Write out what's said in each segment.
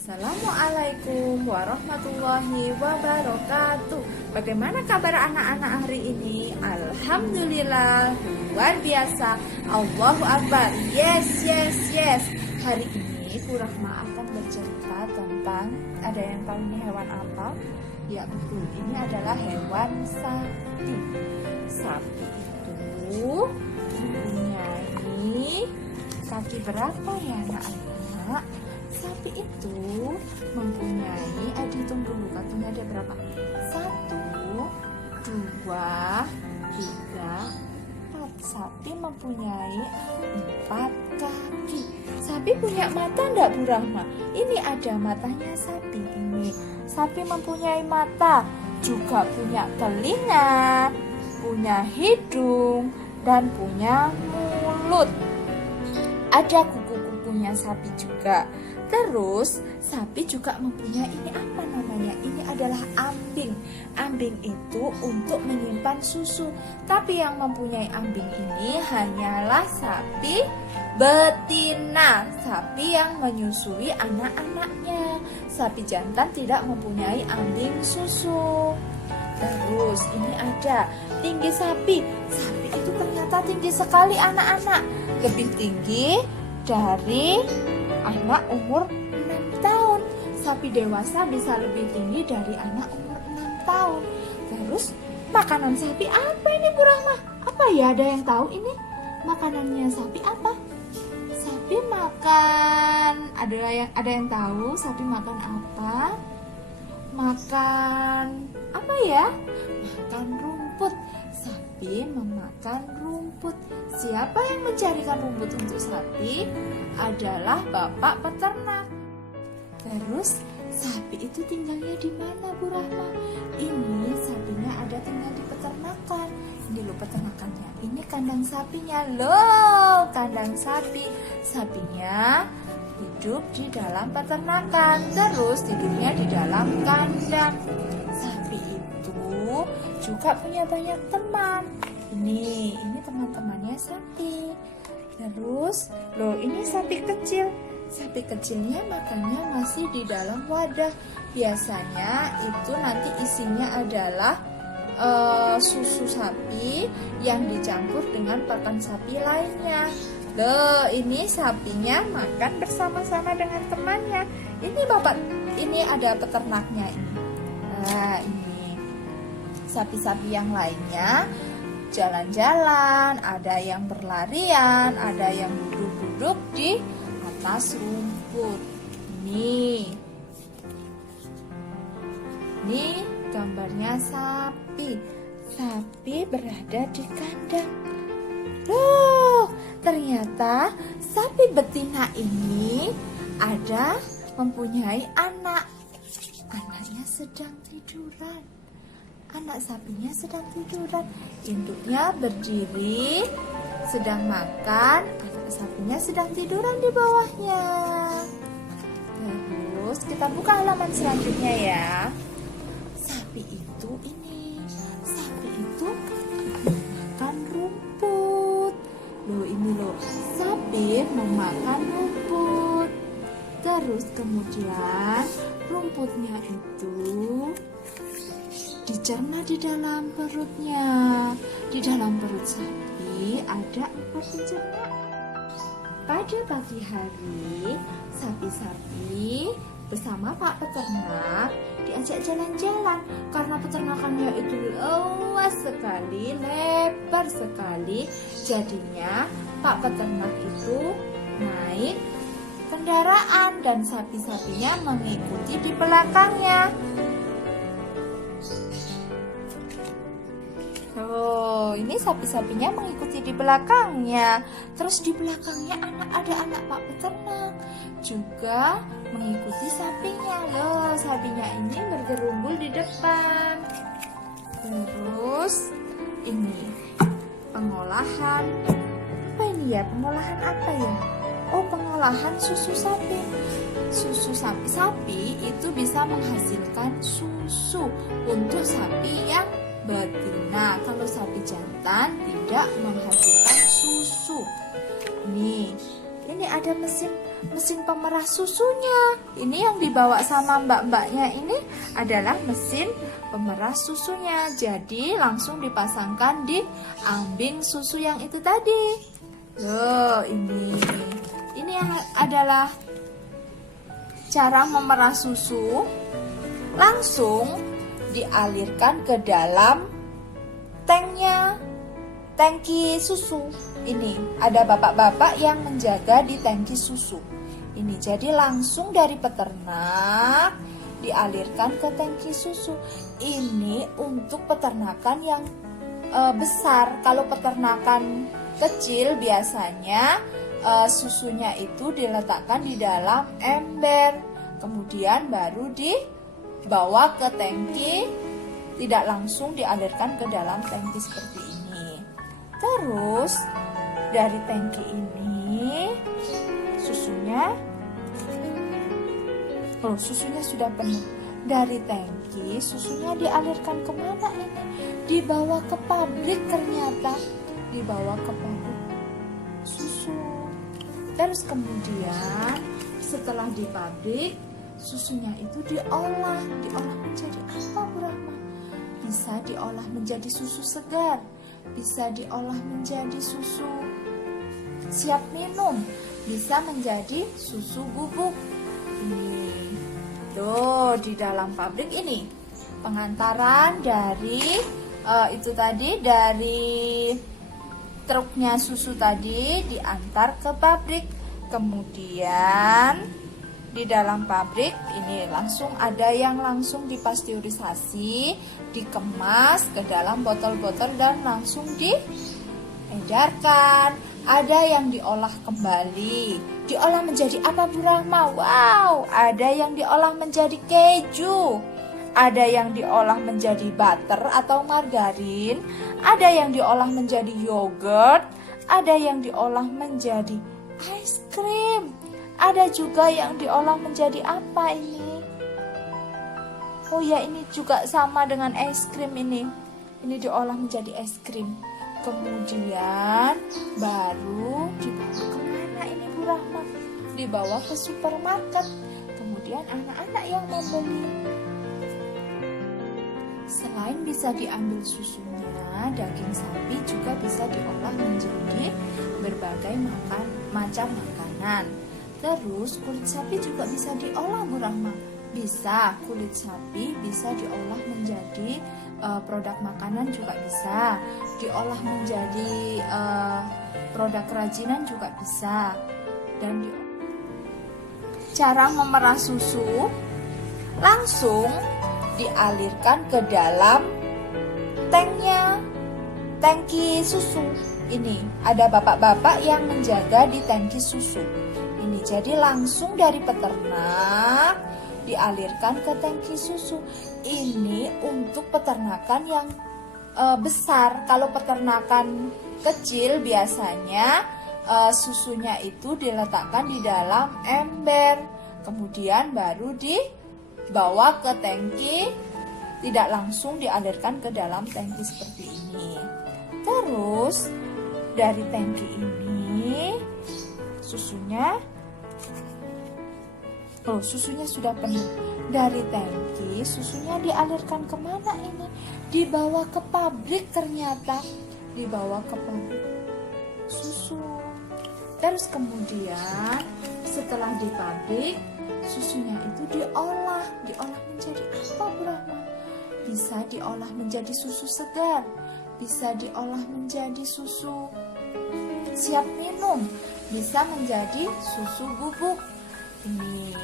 Assalamualaikum warahmatullahi wabarakatuh. Bagaimana kabar anak-anak hari ini? Alhamdulillah, luar biasa. Allahu Akbar. Yes. Hari ini Bu Rahma akan bercerita tentang, ada yang tahu ini hewan apa? Ya betul, ini adalah hewan sapi. Sapi itu mempunyai kaki berapa ya anak-anak? Sapi itu mempunyai, dihitung dulu kakinya ada berapa? 1, 2, 3, 4. Sapi mempunyai 4 kaki. Sapi punya mata enggak Bu Rahma? Ini ada matanya sapi ini. Sapi mempunyai mata, juga punya telinga, punya hidung, dan punya mulut. Ada kuku-kukunya sapi juga. Terus sapi juga mempunyai ini apa namanya? Ini adalah ambing. Ambing itu untuk menyimpan susu. Tapi yang mempunyai ambing ini hanyalah sapi betina, sapi yang menyusui anak-anaknya. Sapi jantan tidak mempunyai ambing susu. Terus ini ada tinggi sapi. Sapi itu ternyata tinggi sekali anak-anak. Lebih tinggi dari anak umur 6 tahun. Sapi dewasa bisa lebih tinggi dari anak umur 6 tahun. Terus makanan sapi apa ini Bu Rahma? Apa ya, ada yang tahu ini? Makanannya sapi apa? Sapi makan, ada yang tahu sapi makan apa? Makan apa ya? Makan rumput. Sapi memakan rumput. Siapa yang mencarikan rumput untuk sapi? Adalah bapak peternak. Terus sapi itu tinggalnya di mana Bu Rahma? Ini sapinya ada tinggal di peternakan. Ini loh peternakannya. Ini kandang sapinya loh, kandang sapi. Sapinya hidup di dalam peternakan. Terus tidurnya di dalam kandang. Sapi itu juga punya banyak teman. Ini teman-temannya sapi. Terus, loh ini sapi kecil. Sapi kecilnya makannya masih di dalam wadah. Biasanya itu nanti isinya adalah susu sapi yang dicampur dengan pakan sapi lainnya. Loh, ini sapinya makan bersama-sama dengan temannya. Ini ada peternaknya ini. Nah, ini sapi-sapi yang lainnya jalan-jalan, ada yang berlarian, ada yang duduk-duduk di atas rumput. Ini gambarnya sapi. Sapi berada di kandang. Loh, ternyata sapi betina ini mempunyai anak. Anaknya sedang tiduran. Anak sapinya sedang tiduran. Induknya berdiri, sedang makan. Anak sapinya sedang tiduran di bawahnya. Terus kita buka halaman selanjutnya ya. Sapi itu memakan rumput. Loh ini loh, sapi memakan rumput. Terus kemudian rumputnya itu dicerna di dalam perutnya. Di dalam perut sapi ada 4 pencernaan. Pada pagi hari, sapi-sapi bersama Pak Peternak diajak jalan-jalan karena peternakannya itu luas sekali, lebar sekali. Jadinya Pak Peternak itu naik kendaraan dan sapi-sapinya mengikuti di belakangnya. Oh, ini sapi-sapinya mengikuti di belakangnya. Terus di belakangnya ada anak Pak Peternak juga mengikuti sapinya. Loh, sapinya ini bergerumbul di depan. Terus ini pengolahan. Apa ini ya? Pengolahan apa ya? Oh, pengolahan susu sapi. Susu sapi itu bisa menghasilkan susu untuk sapi yang betina. Kalau sapi jantan tidak menghasilkan susu. Nih, Ini ada mesin pemerah susunya. Ini yang dibawa sama mbak-mbaknya ini adalah mesin pemerah susunya. Jadi langsung dipasangkan di ambing susu yang itu tadi. Loh, ini adalah cara memerah susu. Langsung dialirkan ke dalam tangki susu. Ini ada bapak-bapak yang menjaga di tangki susu. Ini jadi langsung dari peternak dialirkan ke tangki susu. Ini untuk peternakan yang besar. Kalau peternakan kecil biasanya susunya itu diletakkan di dalam ember, kemudian baru dibawa ke tangki, tidak langsung dialirkan ke dalam tangki seperti ini. Terus dari tangki ini susunya sudah penuh. Dari tangki susunya dialirkan kemana ini? Dibawa ke pabrik, ternyata dibawa ke pabrik susu. Terus kemudian setelah di pabrik, susunya itu diolah menjadi apa, Bu Rahma? Bisa diolah menjadi susu segar, bisa diolah menjadi susu siap minum, bisa menjadi susu bubuk. Ini tuh di dalam pabrik ini pengantaran dari itu tadi, dari truknya susu tadi diantar ke pabrik. Kemudian di dalam pabrik ini langsung ada yang langsung dipasteurisasi, dikemas ke dalam botol-botol dan langsung diedarkan. Ada yang diolah kembali. Diolah menjadi apa, Bu Rahma? Wow, ada yang diolah menjadi keju. Ada yang diolah menjadi butter atau margarin. Ada yang diolah menjadi yogurt. Ada yang diolah menjadi es krim. Ada juga yang diolah menjadi apa ini? Oh ya, ini juga sama dengan es krim ini. Ini diolah menjadi es krim. Kemudian baru dibawa kemana ini, Bu Rahma? Dibawa ke supermarket. Kemudian anak-anak yang membeli. Selain bisa diambil susunya, daging sapi juga bisa diolah menjadi berbagai macam makanan. Terus kulit sapi juga bisa diolah, Bu Rahma. Bisa, kulit sapi bisa diolah menjadi produk makanan juga bisa. Diolah menjadi produk kerajinan juga bisa. Dan cara memerah susu langsung dialirkan ke dalam tangki susu. Ini ada bapak-bapak yang menjaga di tangki susu. Ini jadi langsung dari peternak dialirkan ke tangki susu. Ini untuk peternakan yang besar. Kalau peternakan kecil biasanya susunya itu diletakkan di dalam ember, kemudian baru dibawa ke tangki, tidak langsung dialirkan ke dalam tangki seperti ini. Terus dari tangki ini susunya sudah penuh. Dari tangki susunya dialirkan kemana ini? Dibawa ke pabrik, ternyata dibawa ke pabrik susu. Terus kemudian setelah di pabrik, susunya itu diolah menjadi apa, Bu Rahma? Bisa diolah menjadi susu segar, bisa diolah menjadi susu siap minum, bisa menjadi susu bubuk. Ini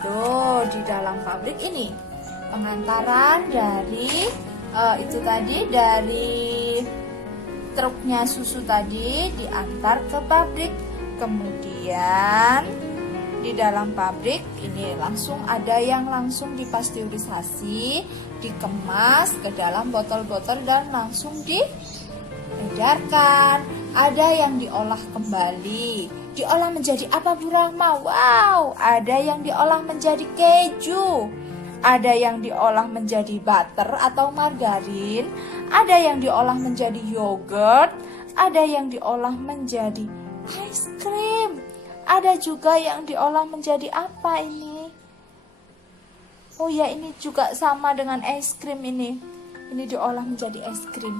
tuh di dalam pabrik ini pengantaran dari itu tadi, dari truknya susu tadi diantar ke pabrik. Kemudian di dalam pabrik ini langsung ada yang langsung dipasteurisasi, dikemas ke dalam botol-botol dan langsung diedarkan. Ada yang diolah kembali. Diolah menjadi apa, Bu Rahma? Wow, ada yang diolah menjadi keju. Ada yang diolah menjadi butter atau margarin. Ada yang diolah menjadi yogurt. Ada yang diolah menjadi es krim. Ada juga yang diolah menjadi apa ini? Oh ya, ini juga sama dengan es krim ini. Ini diolah menjadi es krim.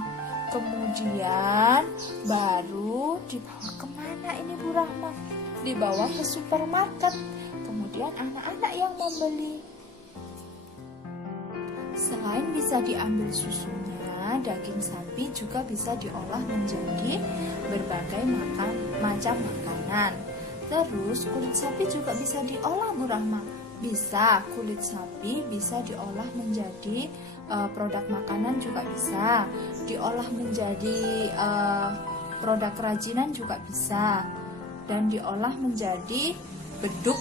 Kemudian baru dibawa kemana ini Bu Rahma? Dibawa ke supermarket. Kemudian anak-anak yang membeli. Selain bisa diambil susunya, daging sapi juga bisa diolah menjadi berbagai macam makanan. Terus kulit sapi juga bisa diolah Bu Rahma. Bisa, kulit sapi bisa diolah menjadi produk makanan juga bisa. Diolah menjadi produk kerajinan juga bisa. Dan diolah menjadi beduk